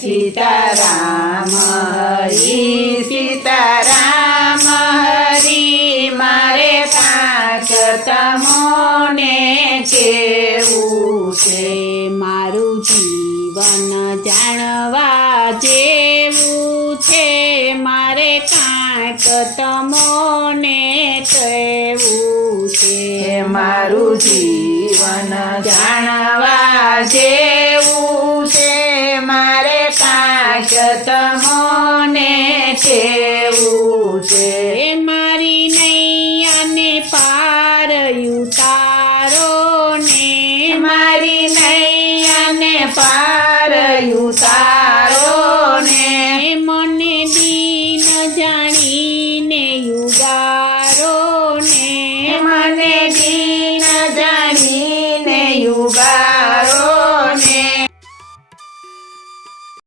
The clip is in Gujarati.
સીતારામ હરી સીતારામ હરી મારે કાંક તમોને કેવું છે મારું જીવન જાણવા જેવું છે મારે કાંઈક તમોને કહેવું છે મારું જીવન જાણવા જેવું છે મારે કાંક તમોને